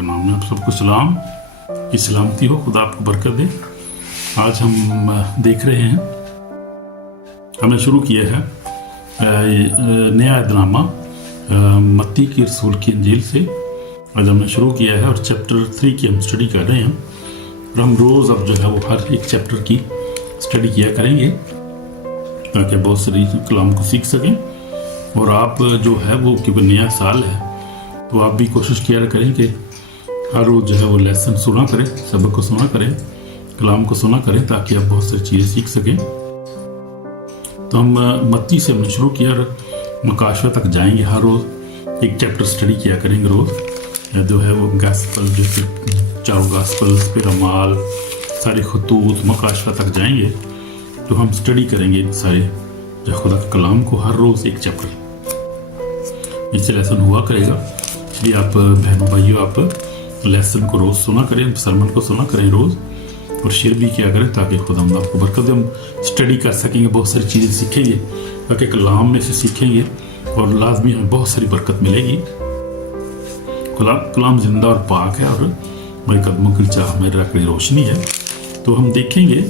के नाम में आप सबको सलाम की सलामती हो, खुदा आपको बरकत दे। आज हम देख रहे हैं, हमने शुरू किया है नया ड्रामा मत्ती की रसूल की इंजील से। आज हमने शुरू किया है और चैप्टर 3 की हम स्टडी कर रहे हैं। और हम रोज़ अब जो है वो हर एक चैप्टर की स्टडी किया करेंगे ताकि बहुत सारी कलाम को सीख सकें। और आप जो है वो, क्योंकि नया साल है तो आप भी कोशिश किया करें कि हर रोज़ जो है वो लेसन सुना करें, सबक को सुना करें, कलाम को सुना करें ताकि आप बहुत सारी चीज़ें सीख सकें। तो हम मत्ती से हमने शुरू किया और मकाशवा तक जाएंगे। हर रोज़ एक चैप्टर स्टडी किया करेंगे रोज़। जो है वो गॉस्पेल, जैसे चारों गॉस्पेल्स, फिर अमाल, सारे खतूत, मकाशवा तक जाएंगे तो हम स्टडी करेंगे सारे जो खुदा के कलाम को हर रोज़ एक चैप्टर। इससे लेसन हुआ करेगा। इसलिए आप बहनों भाइयों, आप लेसन को रोज़ सुना करें, सरमन को सुना करें रोज़, और शेयर भी किया करें ताकि खुदा आपको बरकत दे। हम स्टडी कर सकेंगे, बहुत सारी चीज़ें सीखेंगे ताकि कलाम में से सीखेंगे और लाजमी हमें बहुत सारी बरकत मिलेगी। कलाम जिंदा और पाक है और मेरे कदमों की चाह मेरी रखड़ी रोशनी है। तो हम देखेंगे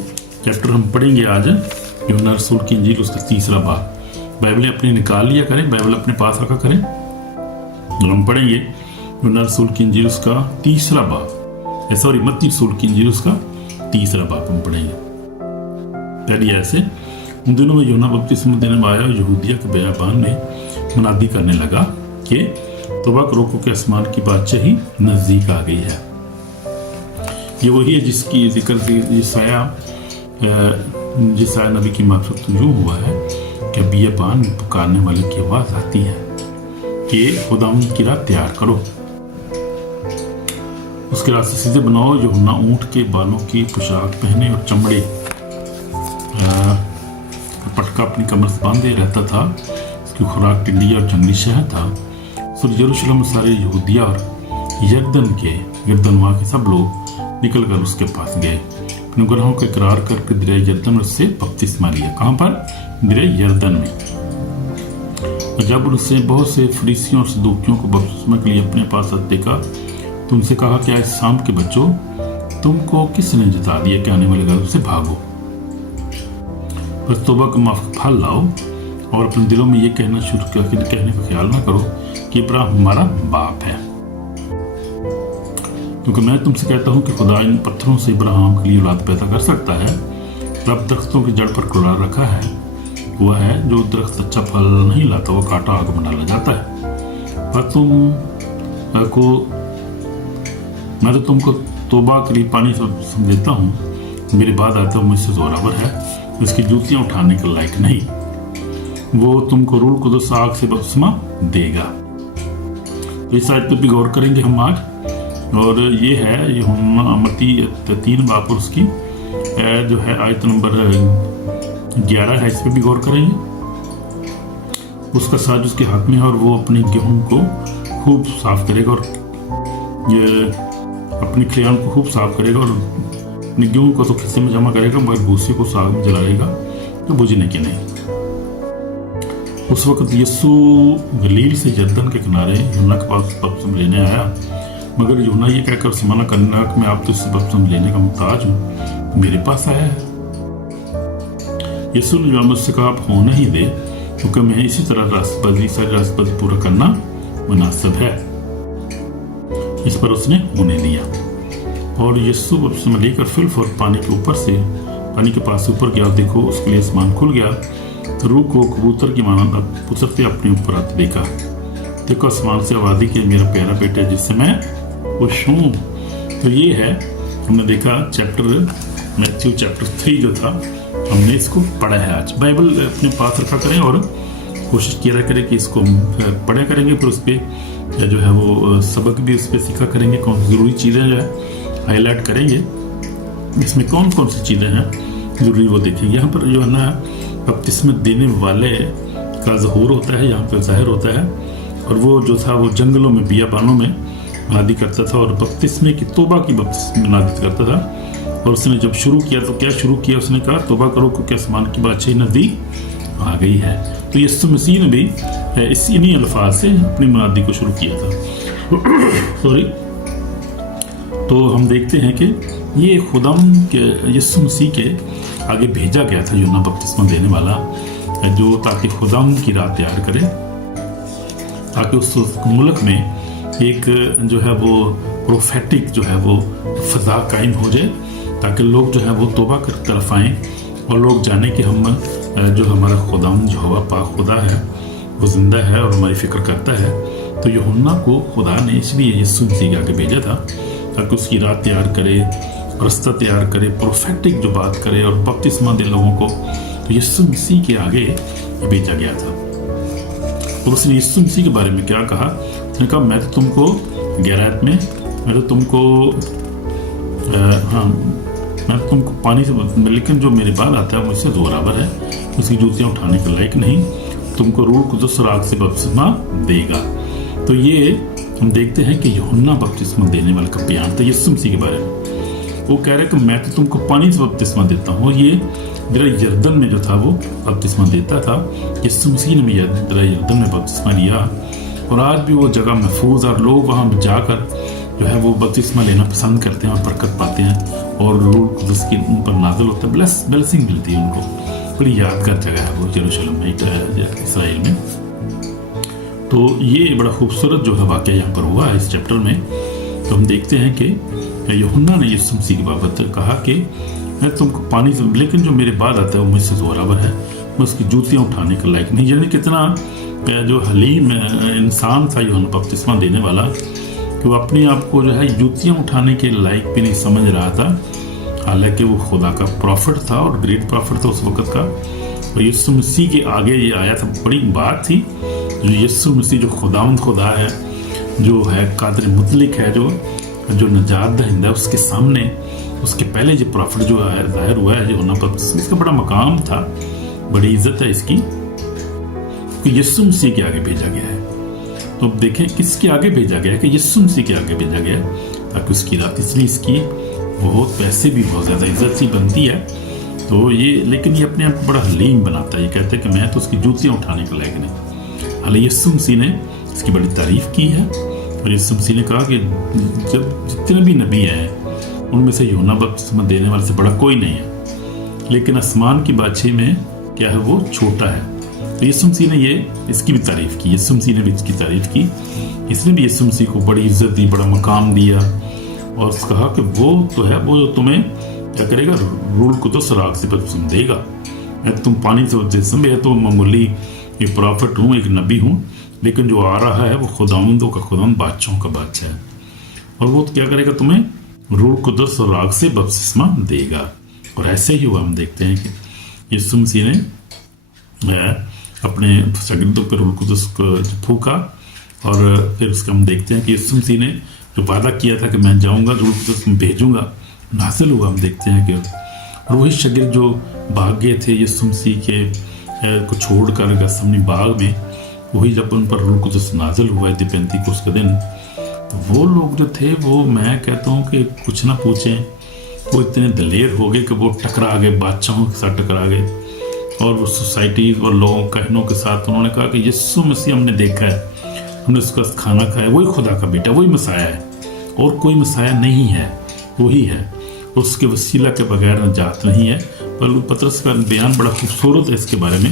चैप्टर, हम पढ़ेंगे आज यूहन्ना रसूल की इंजील उसका 3रा बाब। बाइबलें अपनी निकाल लिया करें, बाइबल अपने पास रखा करें। हम पढ़ेंगे यूहन्ना रसूल की इंजील उसका 3रा बाब, सॉरी मत्ती रसूल की इंजील उसका 3रा बाब हम पढ़ेंगे। पहली ऐसे, उन दिनों में यूहन्ना बपतिस्मा देने में आया, यहूदिया के बियाबान में मुनादी करने लगा कि तौबा करो क्योंकि आसमान की बादशाही नजदीक आ गई है। ये वही है जिसकी जिक्र जिसाया नबी की मार्फत यूँ हुआ है कि बियाबान में पुकारने वाले की आवाज़ आती है कि खुदावंद की राह तैयार करो, उसके रास्ते सीधे बनाओ। यूहन्ना ऊंट के बालों की पोशाक पहने और चमड़े पटका अपनी कमर से बांधे रहता था। उसकी खुराक टिड्डी और जंगली शहद था। फिर यरूशलेम में सारे यहूदिया और यरदन वहाँ के सब लोग निकल कर उसके पास गए, अपने गुनाहों को इकरार करके दरिया यरदन में उससे बपतिस्मा लिया। कहाँ पर? दरिया यरदन में। और जब उससे बहुत से फरीसियों और सदूकियों को बपतिस्मा के लिए अपने पास देखा तो उनसे कहा कि आज शाम के बच्चों, तुमको किसने जता दिया कि आने वाले गजब से भागो, बस तौबा का माफ फल लाओ और अपने दिलों में ये कहना शुरू कर, कहने का ख्याल ना करो कि इब्राहिम हमारा बाप है, क्योंकि मैं तुमसे कहता हूँ कि खुदा इन पत्थरों से इब्राहिम के लिए औलाद पैदा कर सकता है। रब दरख्तों की जड़ पर कुल्हाड़ रखा है, वह है जो दरख्त अच्छा फल नहीं लाता, वो काटा आग में डाला जाता है। मैं तो तुमको तौबा के लिए पानी समझता हूँ, मेरे बाद आता हूँ मुझसे जोरावर है, इसकी जूतियाँ उठाने के लायक नहीं, वो तुमको रूह कुदस आग से बपतिस्मा देगा। तो इस आयत पर भी गौर करेंगे हम आज। और ये है यूहन्ना मत्ती 3 बाब और उसकी जो है आयत नंबर 11 है, इस पर भी गौर करेंगे। उसका साज उसके हाथ में है और वो अपनी गेहूं को खूब साफ करेगा और ये अपनी खलियान को खूब साफ करेगा और अपनी गेहूं को तो खिस्से में जमा करेगा, मगर भूसी को साग में जलाएगा तो बुझने की नहीं। उस वक्त यीशु गलील से यरदन के किनारे यूहन्ना के पास बपतिस्मा लेने आया, मगर यूहन्ना ये कहकर उसे मना करने लगा कि मैं आप तो इससे बपतिस्मा लेने का मुहताज हूँ, मेरे पास आया है। यीशु ने मुझसे कहा, आप होने ही दे, क्योंकि मैं इसी तरह रास्तबाजी पूरा करना मुनासिब है। इस पर उसने होने दिया और यीशु बपतिस्मा लेकर फिर पानी के ऊपर से पानी के पास ऊपर गया। देखो उसके लिए आसमान खुल गया, रूह को कबूतर की मानंद उतरते अपने ऊपर आते देखा। देखो आसमान से आवाज़ की, मेरा प्यारा बेटा जिससे मैं खुश हूँ। तो ये है, हमने देखा मैथ्यू चैप्टर 3 जो था, हमने इसको पढ़ा है आज। बाइबल अपने पास रखा करें और कोशिश किया करें कि इसको पढ़ा करेंगे, फिर उस पर जो है वो सबक भी उस पर सीखा करेंगे। कौन सी ज़रूरी चीज़ें जो है हाईलाइट करेंगे, इसमें कौन कौन सी चीज़ें हैं ज़रूरी वो देखेंगे। यहाँ पर जो है ना बपतिस्मा देने वाले का ज़हूर होता है, यहाँ पर ज़ाहिर होता है। और वो जो था वो जंगलों में बियाबानों में मुनादी करता था और बपतिस्मे की तौबा की बपतिस्मा मुनादी करता था। और उसने जब शुरू किया तो क्या शुरू किया? उसने कहा तौबा करो क्योंकि आसमान की बादशाही नज़दीक आ गई है। तो यीशु मसीह ने भी इन्हीं अल्फाज से अपनी मुनादी को शुरू किया था। सॉरी, तो हम देखते हैं कि ये खुदाम के यीशु मसीह के आगे भेजा गया था यूहन्ना बपतिस्मा देने वाला, जो ताकि खुदाम की राह तैयार करे, ताकि उस मुल्क में एक जो है वो प्रोफेटिक जो है वो फजा कायम हो जाए, ताकि लोग जो है वो तौबा कर तरफ आएँ और लोग जाने कि हम जो हमारा खुदाम जो हवा पाक खुदा है वो जिंदा है और हमारी फिक्र करता है। तो यूहन्ना को खुदा ने इसलिए यीशु मसीह के आगे भेजा था ताकि उसकी राह तैयार करे, रास्ता तैयार करे, प्रोफेटिक जो बात करे और बपतिस्मा दे लोगों को। तो यीशु मसीह के आगे भेजा गया था। और उसने यीशु मसीह के बारे में क्या कहा? उसने कहा मैं तो तुमको गैरात में मैं तो तुमको पानी से, लेकिन जो मेरे बाद आता है मुझसे जोरावर है, उसकी जूतियाँ उठाने के लायक नहीं, तुमको रूह कुदस और आग से बपतिस्मा देगा। तो ये हम देखते हैं कि यूहन्ना बपतिस्मा देने वाले का बयान था यीशु मसीह के बारे में। वो कह रहे कि मैं तो तुमको पानी से बपतिस्मा देता हूँ, ये मेरा यरदन में जो था वो बपतिस्मा देता था। यीशु मसीह ने भी मेरा यरदन में बपतिस्मा लिया, और आज भी वो जगह महफूज और लोग वहाँ जाकर जो है वो बपतिस्मा लेना पसंद करते हैं और बरकत पाते हैं, और रूह कुदस की उन पर नाज़िल होता है, ब्लेसिंग मिलती है उनको। बड़ी यादगार जगह है वो यरूशलेम में, इसराइल में। तो ये बड़ा खूबसूरत जो है वाक़या यहाँ पर हुआ है इस चैप्टर में। तो हम देखते हैं कि यूहन्ना ने यीशु मसीह की बाबत कहा कि मैं तुमको पानी से, लेकिन जो मेरे बाद आता है वो मुझसे जोरावर है, मैं उसकी जूतियाँ उठाने के लायक नहीं। यानी कितना जो हलीम इंसान था यूहन्ना बपतिस्मा देने वाला, कि वो अपने आप को जो है जूतियाँ उठाने के लायक भी नहीं समझ रहा था, हालांकि वो खुदा का प्रॉफिट था और ग्रेट प्रॉफिट था उस वक़्त का। और यीशु मसीह के आगे ये आया था, बड़ी बात थी। जो यीशु मसीह जो खुदावंद खुदा है, जो है कादिर मुतलिक है, जो नजात दहिंदा है, उसके सामने उसके पहले जो प्रॉफिट जो है जाहिर हुआ है यूहन्ना बपतिस्मा, इसका बड़ा मकाम था, बड़ी इज्जत है इसकी, कि यीशु मसीह के आगे भेजा गया है। तो अब देखें किसके आगे भेजा गया है, कि यीशु मसीह के आगे भेजा गया है, ताकि उसकी रात, इसलिए इसकी बहुत पैसे भी बहुत ज़्यादा इज्जत सी बनती है। तो ये, लेकिन ये अपने आप को बड़ा हलीम बनाता है, ये कहते हैं कि मैं तो उसकी जूतियाँ उठाने के लायक नहीं। हालांकि यीशु मसीह ने इसकी बड़ी तारीफ की है, और यीशु मसीह ने कहा कि जब जितने भी नबी हैं उनमें से यूहन्ना बपतिस्मा देने वाले से बड़ा कोई नहीं है, लेकिन आसमान की बादशाही में क्या है वो छोटा है। तो यीशु मसीह ने ये इसकी भी तारीफ की, यीशु मसीह ने भी इसकी तारीफ की, इसने भी यीशु मसीह को बड़ी इज्जत दी, बड़ा मकाम दिया, और कहा कि वो तो है वो जो तुम्हें क्या करेगा, रूह कुदस और आग से बपतिस्मा देगा। मैं तुम पानी से बपतिस्मा, मैं तो मामूली एक प्रॉफिट हूँ, एक नबी हूँ, लेकिन जो आ रहा है वो खुदावंदों का खुदावंद, बादशाहों का बादशाह है, और वो तो क्या करेगा, तुम्हें रूह कुदस और आग से बपतिस्मा देगा। और ऐसे ही हुआ। हम देखते हैं कि यीशु मसीह ने अपने शागिर्दों पर रूह कुदस को फूका, और फिर उसका हम देखते हैं कि यीशु मसीह ने जो वादा किया था कि मैं जाऊंगा रूह कुदस को भेजूंगा, नाज़िल हुआ। हम देखते हैं कि वही शागिर्द जो भाग गए थे यीशु मसीह के को छोड़कर गसमनी बाग में, वही जब उन पर रूह कुदस नाज़िल हुआ थी पेंतीकोस्त के दिन, तो वो लोग जो थे वो, मैं कहता हूँ कि कुछ ना पूछें, वो इतने दलेर हो गए कि वो टकरा गए, बादशाहों के साथ टकरा गए, और वो सोसाइटीज़ और लोगों कहनों के साथ उन्होंने कहा कि यीशु मसीह हमने देखा है, हमने उसका खाना खाया, वही खुदा का बेटा, वही मसाया है, और कोई मसाया नहीं है, वही है, उसके वसीला के बगैर निजात नहीं है। पर पतरस का बयान बड़ा खूबसूरत है इसके बारे में,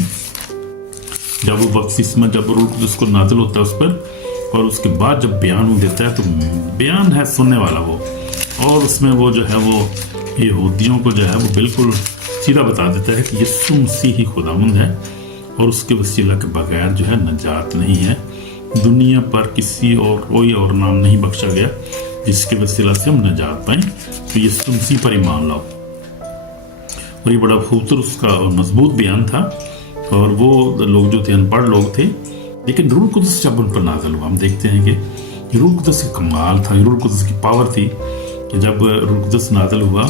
जब वो बपतिस्मा, जब रूह कुदस को नाज़िल होता है उस पर, और उसके बाद जब बयान देता है, तो बयान है सुनने वाला वो, और उसमें वो जो है वो यहूदियों को जो है वो बिल्कुल सीधा बता देता है कि यीशु मसीह ही खुदावंद है, और उसके वसीला के बगैर जो है निजात नहीं है। दुनिया पर किसी और कोई और नाम नहीं बख्शा गया जिसके वसीला से हम निजात पाएं, तो यीशु मसीह पर ईमान लाओ। और ये बड़ा खूबसूरत उसका और मजबूत बयान था। और वो लोग जो थे अनपढ़ लोग थे, लेकिन रूह कुदस जब उन पर नाज़िल हुआ, हम देखते हैं कि रूह कुदस का कमाल था, रूह कुदस की पावर थी कि जब रूह कुदस नाज़िल हुआ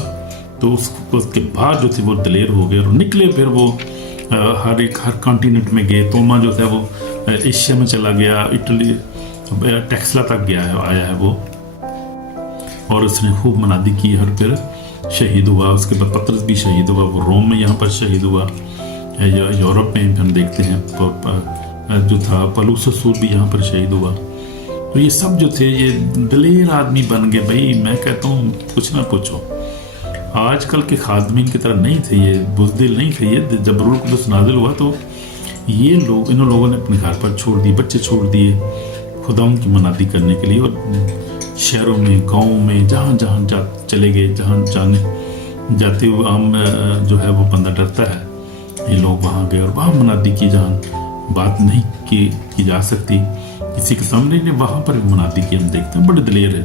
तो उसके बाद जो थे वो दलेर हो गए और निकले। फिर वो हर कॉन्टिनेंट में गए। तोमा जो था वो एशिया में चला गया, इटली टेक्सला तक गया है, आया है वो, और उसने खूब मनादी की, हर फिर शहीद हुआ। उसके बाद पतरस भी शहीद हुआ, वो रोम में यहाँ पर शहीद हुआ, यूरोप में हम देखते हैं जो था पलूस रसूल भी यहाँ पर शहीद हुआ। तो ये सब जो थे ये दलेर आदमी बन गए भाई। मैं कहता हूँ कुछ ना पूछो, आजकल के खादमीन की तरह नहीं थे ये, बुज़दिल नहीं थे ये। जब रूह कुदस नाज़िल हुआ तो ये लोग, इन लोगों ने अपने घर पर छोड़ दिए, बच्चे छोड़ दिए खुदा की मनादी करने के लिए, और शहरों में, गाँव में, जहाँ जहाँ चले गए, जहाँ जाते हुए आम जो है वो बंदा डरता है, ये लोग वहाँ गए और वहाँ मनादी की, जहाँ बात नहीं की जा सकती किसी के सामने, ने वहाँ पर मनादी की। हम देखते हैं बड़े दलेर है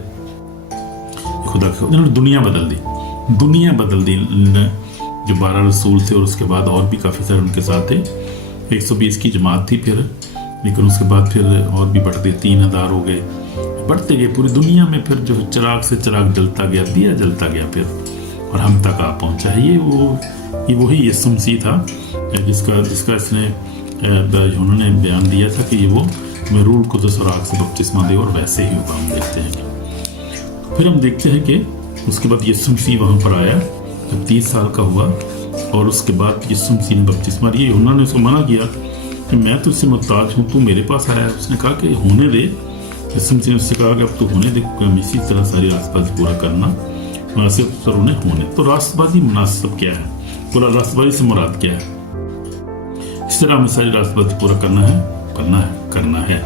खुदा के। उन्होंने दुनिया बदल दी। जो 12 रसूल थे और उसके बाद और भी काफ़ी सारे उनके साथ थे, 120 की जमात थी फिर, लेकिन उसके बाद फिर और भी बढ़ते 3000 हो गए, बढ़ते गए पूरी दुनिया में। फिर जो चिराग से चिराग जलता गया, दिया जलता गया फिर, और हम तक आ पहुंचा है। ये वही यीशु मसीह था जिसका इसने उन्होंने बयान दिया था कि ये वो रूह कुदस और आग से बपतिस्मा दे, और वैसे ही होगा। हम देखते हैं फिर हम देखते हैं कि उसके बाद यीशु मसीह वहाँ पर आया जब 30 साल का हुआ, और उसके बाद यीशु मसीह ने बपतिस्मा दिया। यूहन्ना ने उसको मना किया कि मैं तुझसे मुहताज हूँ, तू मेरे पास आया। उसने कहा कि होने दे। यीशु मसीह ने उससे कहा कि अब तू होने दे, हम इसी तरह सारी रास्तबाजी पूरा करना, मुनासिब अवसर उन्हें होने। तो रास्तबाजी मुनासिब क्या है, पूरा रास्तबाजी से मुराद क्या है? इस तरह हमें सारी रास्तबाजी पूरा करना है।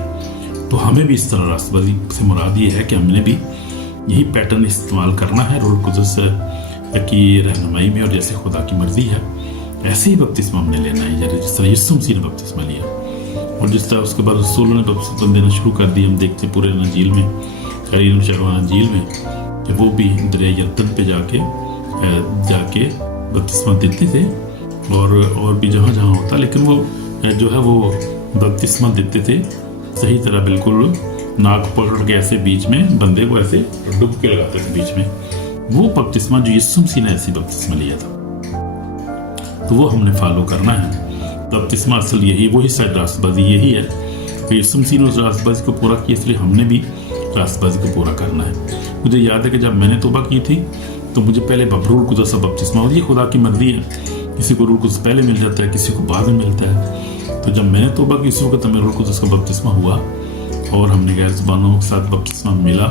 तो हमें भी इस तरह रास्तबाजी से मुराद ये है कि हमने भी यही पैटर्न इस्तेमाल करना है रूह कुदस की रहनुमाई में, और जैसे खुदा की मर्जी है ऐसे ही बपतिस्मा हमने लेना है, जिस तरह यीशु मसीह ने बपतिस्मा लिया। और जिस तरह उसके बाद रसूलों ने बपतिस्मा देना शुरू कर दिया। हम देखते पूरे अंजील में, खैर शरवा अंजील में, कि वो भी दरिया यरदन पे जाके बपतिस्मा देते थे, और भी जहाँ जहाँ होता, लेकिन वो जो है वो बपतिस्मा देते थे सही तरह, बिल्कुल नाक पकड़ के ऐसे बीच में बंदे को ऐसे डुबके लगाते थे बीच में। वो बपतिस्मा जो यीशु मसीह ने ऐसी बपतिस्मा लिया था, तो वो हमने फॉलो करना है। बपतिस्मा असल यही, वही शायद रास्तबाजी यही है कि यीशु मसीह ने उस रास्तबाजी को पूरा किया, इसलिए हमने भी रास्तबाजी को पूरा करना है। मुझे याद है कि जब मैंने तौबा की थी तो मुझे पहले रूह कुदस का बपतिस्मा, और ये खुदा की मर्जी है, किसी को रूह कुदस पहले मिल जाता है, किसी को बाद में मिलता है। तो जब मैंने तौबा की उस वक्त हमें रूह कुदस का बपतिस्मा हुआ, और हमने गैर ज़ुबानों के साथ बपतिस्मा मिला।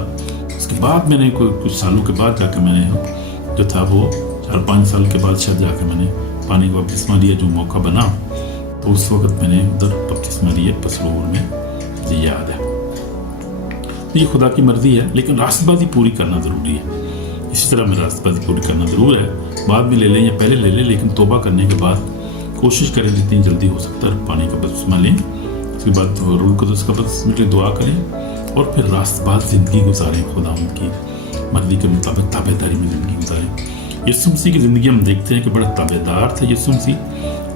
उसके बाद मैंने कुछ सालों के बाद जाकर मैंने जो था वो 4-5 साल के बाद शायद जाकर मैंने पानी का बपतिस्मा लिया, जो मौका बना, तो उस वक्त मैंने उधर बपतिस्मा लिया पसरूर में, मुझे याद है। ये खुदा की मर्जी है, लेकिन रास्तबाजी पूरी करना ज़रूरी है। इसी तरह में रास्तबाजी पूरी करना ज़रूर है, बाद में ले लें या पहले ले लें, लेकिन तौबा करने के बाद कोशिश करें जितनी जल्दी हो सकता है पानी का बपतिस्मा लें। उसके बाद रूह कुदस का बपतिस्मा के लिए दुआ करें, और फिर रास्तबाज ज़िंदगी गुजारें, खुदा उनकी मर्जी के मुताबिक ताबेदारी में ज़िंदगी गुजारें। यीशु मसीह की ज़िंदगी हम देखते हैं कि बड़ा ताबेदार थे यीशु मसीह,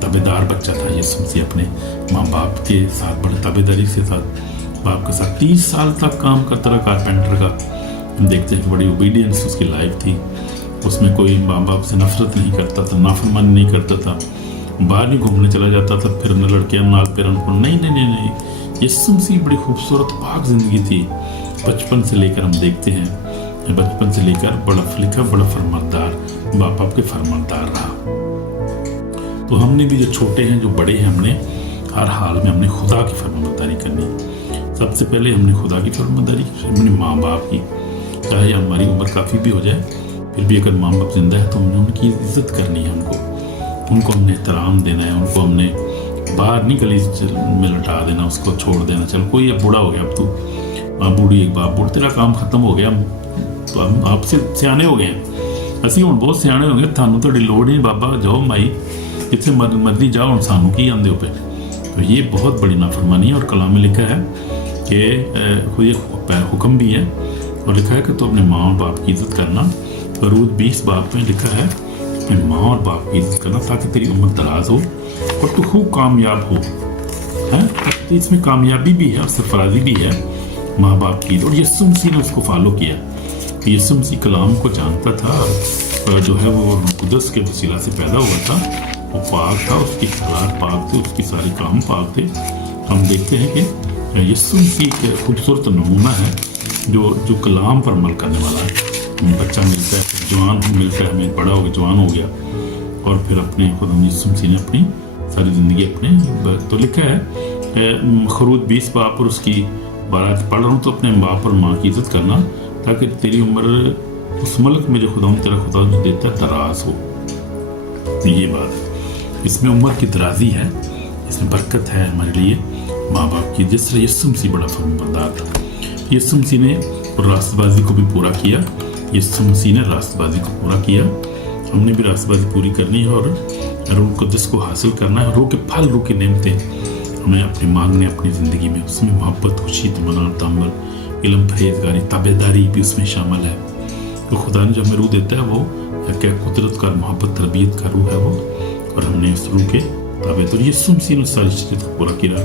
ताबेदार बच्चा था यीशु मसीह। अपने माँ बाप के साथ बड़े ताबेदारी के साथ, बाप के साथ 30 साल तक काम करता रहा कारपेंटर का। हम देखते हैं कि बड़ी ओबीडियंस उसकी लाइफ थी, उसमें कोई माँ बाप से नफरत नहीं करता था, नाफरमानी नहीं करता था, बाहर नहीं घूमने चला जाता था, फिर न लड़कियां नाक पे रंग। नहीं। यीशु मसीह बड़ी खूबसूरत पाक जिंदगी थी। बचपन से लेकर हम देखते हैं, बचपन से लेकर बड़ा फरमानदार, बाप के फरमानदार रहा। तो हमने भी जो छोटे हैं, जो बड़े हैं, हमने हर हाल में हमने खुदा की फरमानदारी करनी। सबसे पहले हमने खुदा की फरमानदारी, अपने माँ बाप की, चाहे हमारी उम्र काफ़ी भी हो जाए, फिर भी अगर माँ बाप जिंदा है तो हमने उनकी इज्जत करनी है, उनको हमने एहतराम देना है, उनको हमने बाहर नहीं गली में लटा देना, उसको छोड़ देना। चल कोई अब बूढ़ा हो गया, अब तू माँ बूढ़ी, एक बाप बूढ़, तेरा काम खत्म हो गया, तो हम आपसे सियाने हो गए, ਅਸੀਂ ਹੁਣ बहुत सियाने हो गए, थानू ਤੁਹਾਡੀ लोड़ नहीं, बाबा जाओ माई जिथे मर्जी जाओ, हम सानू की आंदे हो पे। तो ये बहुत बड़ी नाफरमानी है, और कलाम में लिखा है कि ये हुक्म भी है, और लिखा है कि तो अपने माँ और बाप की इज्जत करना। रूद 20 बाप में लिखा है अपने माँ और बाप की इज्जत करना, ताकि तेरी उम्र दराज हो और तू खूब कामयाब हो। है तो इसमें कामयाबी भी है और सरफराजी भी है माँ बाप की। और यीशु मसीह ने उसको फॉलो किया। यीशु मसीह कलाम को जानता था, जो है वो कुदस के वसीला से पैदा हुआ था, वो पाक था, उसके ख्यालात पाक थे, उसके सारे काम पाक थे। हम देखते हैं कि यीशु मसीह एक खूबसूरत नमूना है जो कलाम पर अमल करने वाला है। हमें बच्चा मिलता है, फिर जवान मिलता है, हमें बड़ा हो गया, जवान हो गया, और फिर अपने खुदा यीशु मसीह ने अपनी सारी ज़िंदगी अपने, तो लिखा है खरूद 20 बाप और उसकी बारात पढ़ रहा हूँ तो अपने बाप और माँ की इज्जत करना, ताकि तेरी उम्र उस मुल्क में जो खुदा तेरा खुदा जो देता है दराज हो। ये बात, इसमें उम्र की दराजी है, इसमें बरकत है हमारे लिए माँ बाप की। जिस तरह यीशु मसीह बड़ा फर्माबरदार था, यीशु मसीह ने रास्तबाजी को भी पूरा किया, यीशु मसीह ने रास्तबाजी को पूरा किया। हमने भी रास्तबाजी पूरी करनी है और रूह कुद्दस को हासिल करना है। रूह के फल, रूह की नेमतें हमें अपनी मांगने अपनी ज़िंदगी में, उसमें मोहब्बत, खुशी, तमन्ना, तअम्मुल, इल्म, परहेज़गारी, ताबेदारी भी उसमें शामिल है। तो खुदा ने जो हमें रूह देता है वो क्या कुदरत का, मोहब्बत, तरबियत का रूह है वो, और हमने उस रूह के ताबे। तो यीशु मसीह ने सारी चीज़ें को पूरा किया।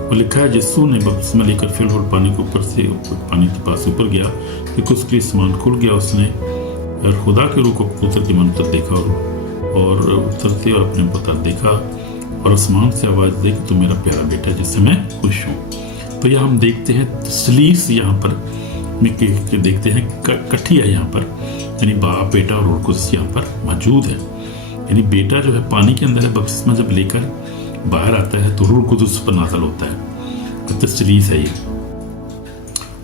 और लिखा है यीशु ने बपतिस्मा लेकर फिर पानी के ऊपर से पानी के पास ऊपर गया, क्योंकि उसके लिए आसमान खुल गया। उसने और खुदा के रूह को कबूतर की मन पर देखा और उतरते और अपने पता देखा, और आसमान से आवाज़ दी कि तू मेरा प्यारा बेटा जिससे मैं खुश हूँ। तो यह हम देखते हैं तसलीस यहाँ पर देखते हैं कट्ठी है यहाँ पर, यानी बाप, बेटा और रूह कुद्दस यहाँ पर मौजूद है। यानी बेटा जो है पानी के अंदर है, बपतिस्मा जब लेकर बाहर आता है तो रूह कुद्दस पर नाज़िल होता है, तसलीस है ये।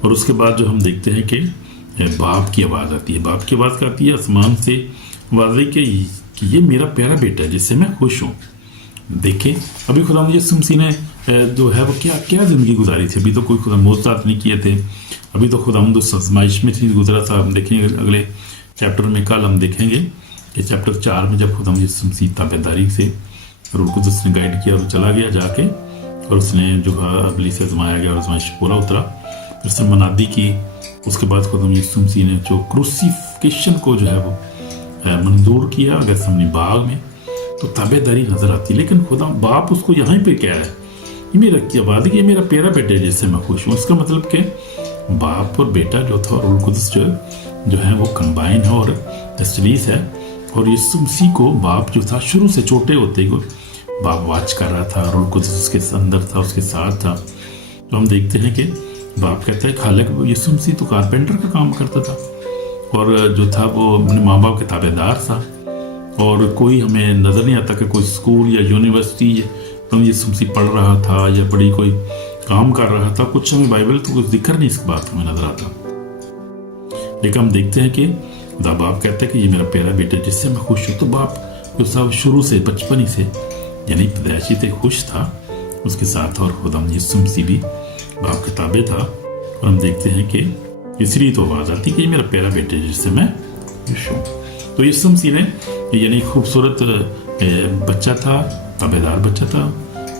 और उसके बाद जो हम देखते हैं कि बाप की आवाज़ आती है। बाप की आवाज़ क्या आती है? आसमान से आवाज़ आई कि ये मेरा प्यारा बेटा है जिससे मैं खुश हूँ। देखें, अभी खुदा यीशु मसीह ने जो है वो क्या ज़िंदगी गुजारी थी। अभी तो कोई खुदा मोज़ात नहीं किए थे, अभी तो खुदा उस आजमाइश में नहीं गुजरा था। हम देखेंगे अगले चैप्टर में, कल हम देखेंगे कि चैप्टर 4 में जब खुदा यीशु मसीह ताबेदारी से रूह कुद्दस ने गाइड किया, वो चला गया जाके, और उसने जो अबली से आजमाया गया और आजमाइश पूरा उतरा। फिर उसने मनादी की। उसके बाद खुदा यीशु मसीह ने जो क्रूसिफिकेशन को जो है वो मंजूर किया अगर सामने बाग में, तो ताबेदारी नजर आती है। लेकिन खुदा बाप उसको यहाँ पे कह रहा है, ये मेरा क्या बात है कि ये मेरा प्यारा बेटा है जिससे मैं खुश हूँ। इसका मतलब कि बाप और बेटा जो था, रूह कुद्दस जो है वो कंबाइन है और तसलीस है। और यीशु मसीह को बाप जो था शुरू से छोटे होते ही बाप वाच कर रहा था, रूह कुद्दस उसके अंदर था, उसके साथ था। तो हम देखते हैं कि बाप कहता है, हालांकि यीशु मसीह तो कारपेंटर का काम करता था और जो था वो अपने माँ बाप के ताबेदार था, और कोई हमें नज़र नहीं आता कि कोई स्कूल या यूनिवर्सिटी तो यीशु मसीह पढ़ रहा था या बड़ी कोई काम कर रहा था। कुछ हमें बाइबल तो कुछ जिक्र नहीं इस बात हमें नजर आता। लेकिन हम देखते हैं कि खुदा बाप कहता है कि ये मेरा प्यारा बेटा जिससे मैं खुश हूँ। तो बाप जो सब शुरू से बचपन ही से यानी पैदाइशी से खुश था उसके साथ, और खुदा यीशु मसीह भी बाप के ताबे था। और हम देखते हैं कि इसलिए तो आवाज़ आती कि ये मेरा प्यारा बेटा जिससे मैं खुश हूँ। तो यीशु मसीह ने यानी खूबसूरत बच्चा था, ताबेदार बच्चा था,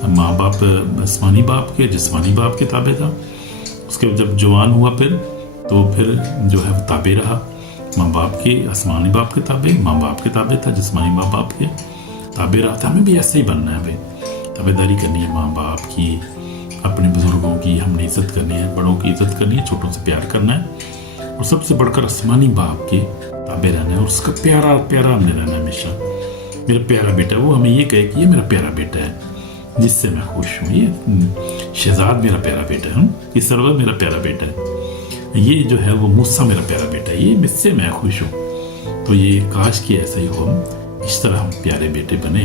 माँ बाप आसमानी बाप के, जिस्मानी बाप के ताबे था। उसके जब जवान हुआ फिर जो है वो ताबे रहा, माँ बाप के, आसमानी बाप के ताबे, माँ बाप के ताबे था, जिस्मानी माँ बाप के ताबे रहा था। हमें भी ऐसे ही बनना है भाई, ताबेदारी करनी है माँ बाप की, अपने बुजुर्गों की हमने इज्जत करनी है, बड़ों की इज्जत करनी है, छोटों से प्यार करना है, और सबसे बढ़कर आसमानी बाप के ताबे रहना है, और उसका प्यारा प्यारा हमने रहना है हमेशा। मेरा प्यारा बेटा, वो हमें ये कहे कि ये मेरा प्यारा बेटा है जिससे मैं खुश हूँ, ये शहजाद मेरा प्यारा बेटा है, ये सरवर मेरा प्यारा बेटा है, ये जो है वो मूसा मेरा प्यारा बेटा है, ये मुझसे मैं खुश हूँ। तो ये काश कि ऐसा ही हो, इस तरह हम प्यारे बेटे बने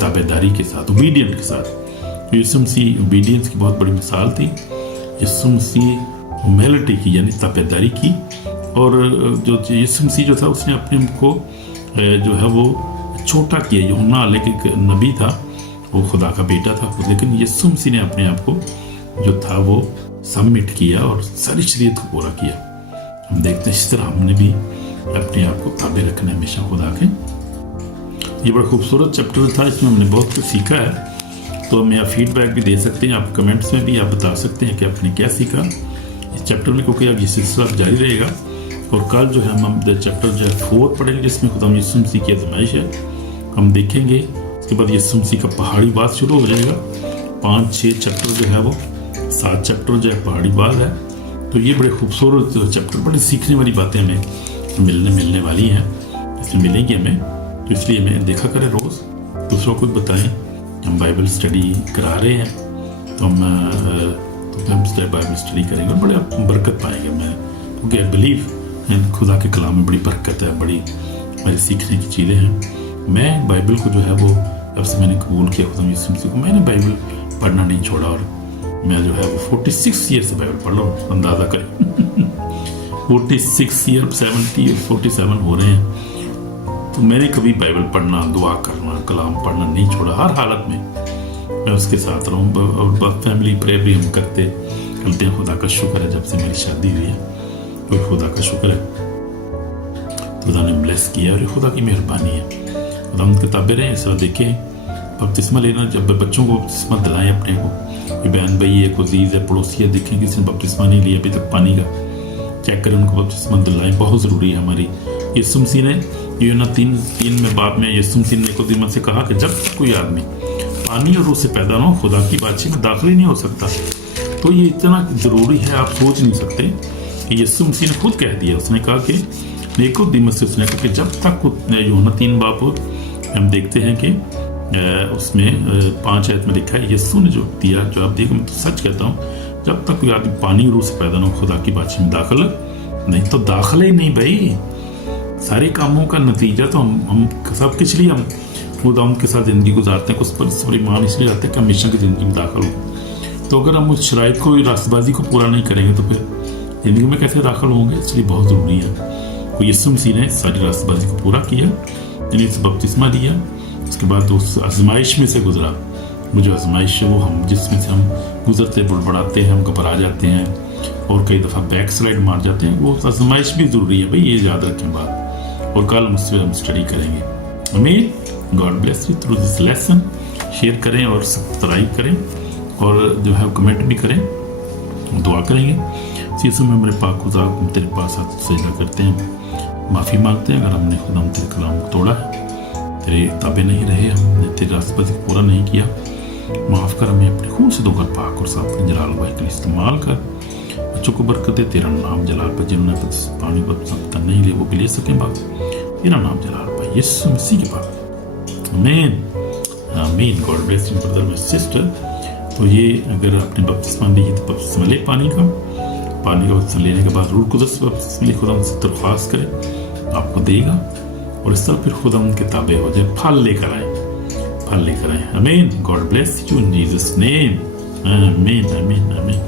ताबेदारी के साथ, ओबीडियंट के साथ। यीशु मसीह ओबीडियंस की बहुत बड़ी मिसाल थी। यीशु मसीह ह्यूमिलिटी की यानी ताबेदारी की, और जो यीशु मसीह जो था उसने अपने को जो है वो छोटा किया। यूहन्ना लेकिन एक नबी था, वो खुदा का बेटा था, लेकिन यीशु मसीह ने अपने आप को जो था वो सबमिट किया और सारी शरीयत को पूरा किया। हम देखते हैं इस तरह हमने भी अपने आप को ताबे रखना हमेशा खुदा के। ये बड़ा खूबसूरत चैप्टर था, इसमें हमने बहुत कुछ सीखा है। तो हमें आप फीडबैक भी दे सकते हैं, आप कमेंट्स में भी आप बता सकते हैं कि आपने क्या सीखा इस चैप्टर में, क्योंकि अब ये सिलसिला जारी रहेगा। और कल जो है हम चैप्टर जो है 4 पढ़ेंगे, जिसमें खुदा यीशु मसीह की आजमाइश है, हम देखेंगे। उसके बाद यीशु मसीह का पहाड़ी बात शुरू हो जाएगा। 5-6 चैप्टर जो है वो 7 चैप्टर जो है पहाड़ी बात है। तो ये बड़े खूबसूरत चैप्टर, बड़ी सीखने वाली बातें हमें मिलने वाली हैं, इसमें मिलेंगी हमें। तो इसलिए हमें देखा करें, रोज़ दूसरों को बताएं। हम बाइबल स्टडी करा रहे हैं, तो हम बाइबल स्टडी करेंगे और बड़े बरकत पाएंगे। मैं क्योंकि आई बिलीव खुदा के कलाम में बड़ी बरकत है, बड़ी हमारी सीखने की चीज़ें हैं। मैं बाइबल को जो है वो जब से मैंने कबूल किया खुदा यीशु मसीह को, मैंने बाइबल पढ़ना नहीं छोड़ा, और मैं जो है वो 46 ईयर से बाइबल पढ़ रहा हूँ, अंदाज़ा करें 46 ईयर, 70 47 हो रहे हैं। तो मैंने कभी बाइबल पढ़ना, दुआ करना, कलाम पढ़ना नहीं छोड़ा। हर हालत में मैं उसके साथ रहा हूँ। और फैमिली प्रेयर भी हम करते हैं। खुदा का शुक्र है, जब से मेरी शादी हुई है तो खुदा का शुक्र है, खुदा ने ब्लेस किया और खुदा की मेहरबानी है। खुदा उन किताबें रहे इस तरह देखें, बपतिस्मा लेना, जब बच्चों को बपतिस्मा दिलाएं अपने को, ये बहन भाई है, कोई अजीज है, पड़ोसी है, देखें किसी ने बपतिस्मा नहीं लिया अभी तक पानी का, चेक करें, उनको बपतिस्मा दिलाएं। बहुत ज़रूरी है हमारी। यीशु मसीह ने यूहन्ना 3 में बात में यीशु मसीह ने निकोदेमुस से कहा कि जब तक कोई आदमी पानी और रूह से पैदा ना हो, खुदा की बातचीत में दाखिल ही नहीं हो सकता। तो ये इतना ज़रूरी है, आप सोच नहीं सकते कि यीशु मसीह ने खुद कह दिया। उसने कहा कि निकोदेमुस से उसने कहा कि जब तक, यूहन्ना 3 बाप हम देखते हैं कि उसमें 5 आयत में लिखा है, यीशु ने जो दिया जवाब दिया कि मैं तो सच कहता हूँ, जब तक कोई आदमी पानी रूह से पैदा ना हो, खुदा की बातचीत में दाखिल नहीं। तो दाखिल ही नहीं भाई। सारे कामों का नतीजा तो हम सब कुछ लिए हम खुदा उनके साथ ज़िंदगी गुजारते हैं, उस पर ईमान इसलिए आते हैं कि हमेशा की ज़िंदगी में दाखिल हो। तो अगर हम उस शराइत को, रास्तबाजी को पूरा नहीं करेंगे तो फिर ज़िंदगी में कैसे दाखिल होंगे? इसलिए बहुत ज़रूरी है। तो यीशु मसीह ने सारी रास्तबाजी को पूरा किया, यानी बपतिस्मा लिया, उसके बाद उस आजमाइश में से गुजरा। वो जो आजमाइश है वो हम जिसमें से हम गुजरते बुड़बड़ाते हैं, हम घबरा जाते हैं और कई दफ़ा बैक स्लाइड मार जाते हैं, वो आजमाइश भी ज़रूरी है भाई, ये याद रखें बात। और कल मुझसे हम स्टडी करेंगे। आमीन। God bless you through this lesson. Share करें और सब्सक्राइब करें और जो है कमेंट भी करें, दुआ करेंगे। इसी में हमारे पाक खुदा तेरे पास सजदा करते हैं, माफ़ी मांगते हैं अगर हमने खुदा तेरे कलाम को तोड़ा है, तेरे ताबे नहीं रहे, हमने तेरे रास्ते को पूरा नहीं किया, माफ़ कर, हमें अपने खून से धोकर पाक और साफ जलाल भाई के इस्तेमाल कर। बच्चों को बरकत दे, तेरा नाम जलाल पर जिन्होंने पानी पर सकता नहीं ले वो भी ले सकें बात, तेरा नाम जलाल भाई यीशु मसीह की बात। आमीन आमीन। God bless you brother and sister. तो ये अगर आपने बपतिस्मा ली है तो बपतिस्मा ले, पानी का बपतिस्मा लेने के बाद रूह कुदस से बपतिस्मा ले, खुदा उनसे दरख्वास्त करें, आपको देगा और इस तरह फिर खुदा उनके ताबे हो जाए, फल लेकर आए। आमीन। God bless you in Jesus name. आमीन आमीन आमीन।